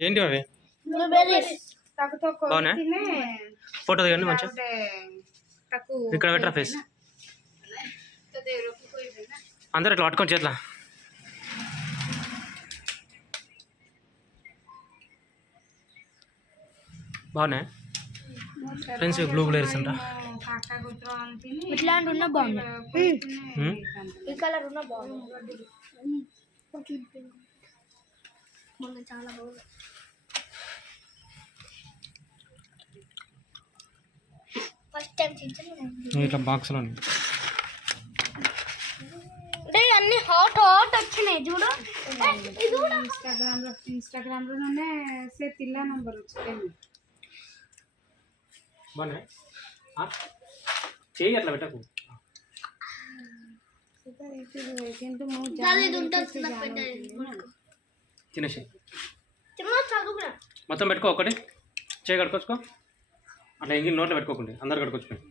ఏంటి అవి? బాగున్నా? ఫోటో దిగండి మంచిగా. తక్కువ ఇక్కడ పెట్టరా ఫేస్ అందరు ఇట్లా పట్టుకొని చేతిలో. బాగున్నాయి? ఫ్రెండ్స్ బ్లూ బ్లేయర్స్ అంట ఇట్లాంటి ఉన్న బాగుంది ఉమ్. ఈ కలర్ ఉన్న బాగుంది మొన్న చాలా బాగుంది. ఫస్ట్ టైం ఇట్లా బాక్స్లో అన్ని హాట్ హాట్ వచ్చినాయి చూడు. ఇన్స్టాగ్రామ్లో ఇన్స్టాగ్రామ్లోనే సే తిల్లా నంబర్ వచ్చింది. చేయి అట్లా పెట్టకు. తినేసి. మొత్తం పెట్టుకో ఒకటి. చేయి కడుకొచ్చుకో అట్లా ఇంగిన నోట్లో పెట్టుకోకండి అందరు కడుకొచ్చుకోండి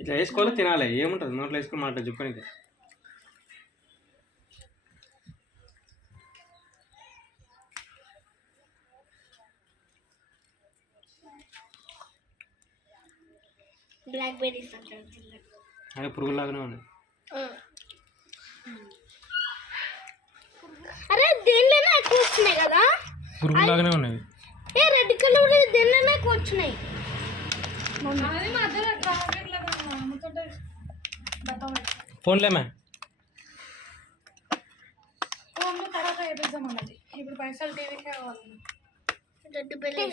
ఇట్లా వేసుకోవాలి తినాలి. ఏముంటుంది? నోట్లో వేసుకొని మాట చెప్పడానికి బ్లాక్ బెర్రీస్ అంటారు. అదే పురుగులాగానే ఉన్నాయి వచ్చినాయి కదా? పురుగులాగానే ఉన్నాయి. ఏ రెడ్ కలర్ ఎక్కువ వచ్చినాయి. అది మధ్యలో ట్రాఫిక్లో అమ్ముతుంటే ఫోన్లేమే ఫోన్ తర్వాత వేపిద్దాం అన్నది. ఇప్పుడు పైసలు టీవీకే కావాలి. రెడ్ బెర్రీ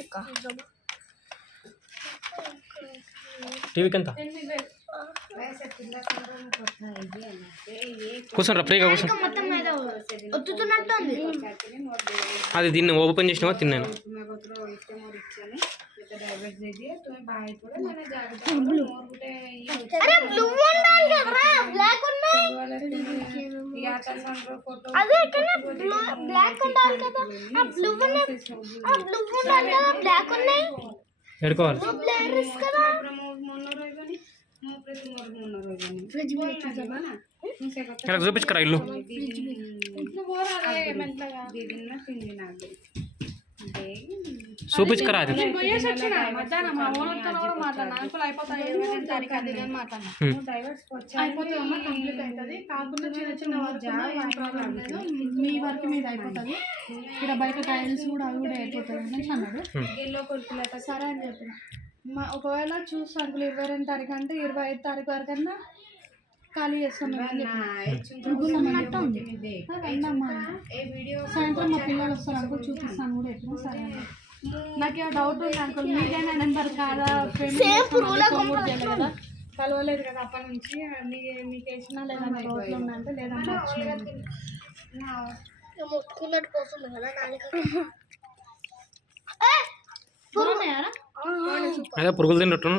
టీవీకి ఎంత కూర్చోండి ఫ్రీగా కూర్చో అది దీన్ని ఓపెన్ చేసినావా? తిన్నాను. అదే బ్లాక్ ఉండాలి కదా. బ్లూ ఉన్నాయి బ్లాక్ ఉన్నాయి. ఎడుకోవాలి ఇలా చూపించుకరా ఇల్లు. చూపించుకరా అది మధ్యాహ్నం మా అది వర్క్ మీ మీద అయిపోతుంది. ఇక్కడ బయట టైల్స్ కూడా అవి కూడా అయిపోతుంది అనేసి అన్నాడు. హ్మ్. సరే అని చెప్పిన. మా ఒకవేళ చూసి అంకుల్ ఇరవై రెండు తారీఖు అంటే ఇరవై ఐదు తారీఖు వరకు అన్నా ఖాళీ చేస్తాం మేము అని చెప్పిన. గుర్తున్నట్టు ఉంది. ఆ, రండమ్మా. సాయంత్రం మా పిల్లలు వస్తారు అంకుల్ చూపిస్తాను. కూడా ఎప్పుడు సరే నాకు ఏమో డౌట్ ఉంది అంకుల్ మీదైనా నెంబర్ కాదా? కలవలేదు కదా అప్పటి నుంచి. మీకు వేసినా లేదంటే డౌట్లు ఉన్నాయంటే లేదంటే వచ్చినాయి. మొక్కున్నట్టు పోతుంది కదా? అదే పురుగులు తిన్నట్టు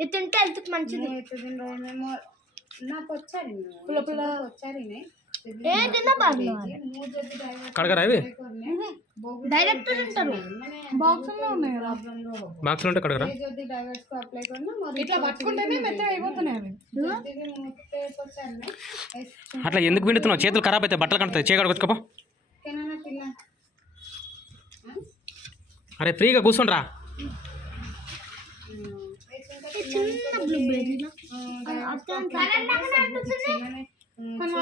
ఇది తింటే మంచిది. పుల్ల పుల్ల. ఏ తిన్నా బాగా కడగరా ఇవి? డైరెక్ట్ తింటారు. బాక్సుల్లో ఉన్నాయి కదా. బాక్స్లో ఉంటే కడగరా? ఇట్లా పట్టుకుంటేనే మెత్తగా అయిపోతున్నాయి అవి. అట్లా ఎందుకు పిండుతున్నావు? చేతులు ఖరాబ్ అయితే బట్టలు కంటాయి చేయి కడుకొచ్చుకోపో అరే ఫ్రీగా కూర్చోండి రా చిన్న బ్లూబెర్రీ కొన్ని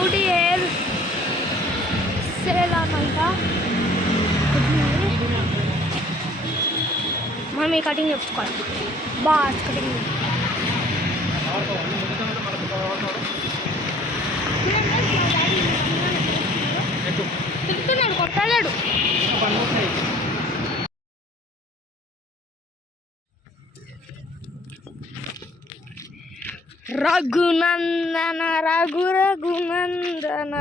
రౌడీ హెయిర్ సేల్ అంట మనం ఈ కటింగ్ చెప్పుకోవాలి బాస్ కటింగ్. తిరుగుతున్నాడు కొట్టలేడు. రఘునందన రఘు రఘునందన.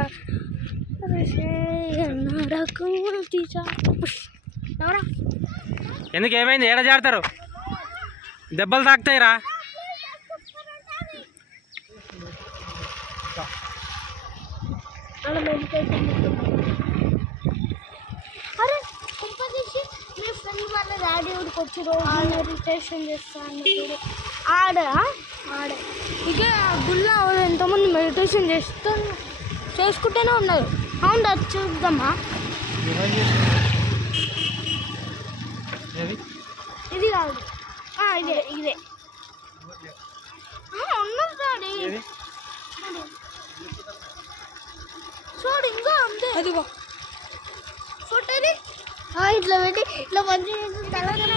రఘుమతి ఎందుకు ఏమైంది? ఏడ జారుతారు? దెబ్బలు తాకుతాయి రా. అలా మెడిటేషన్ అరే కుంపదీసి మీ ఫ్రెండ్ వాళ్ళ డాడీ ఊరికి వచ్చి రోజు మెడిటేషన్ చేస్తాను ఆడ? ఆడ. ఇక గుళ్ళ ఎంతోమంది మెడిటేషన్ చేస్తూ చేసుకుంటూనే ఉన్నారు. అవును అది చూద్దామా? ఇది కాదు. ఆ, ఇదే ఇదే. ఆ, ఉన్నది డాడీ చూడు ఇంకా అంతే అదిగో. ఫోటోది ఇట్లా పెట్టి ఇట్లా మంచి కటింగ్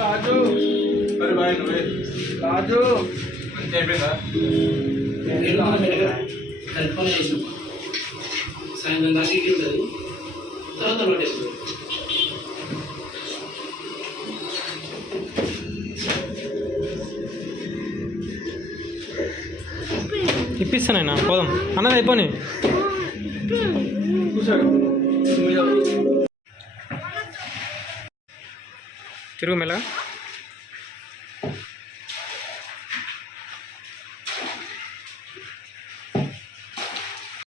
రాజు మరి బాయ్ నువ్వే రాజు మంచి అయిపోయిందా సాయంత్రం దాకా ఉంటుంది తర్వాత పట్టేస్తుంది ఇప్పిస్తానైనా పోదాం. అన్నది అయిపోయి తిరుగు మెల్లగా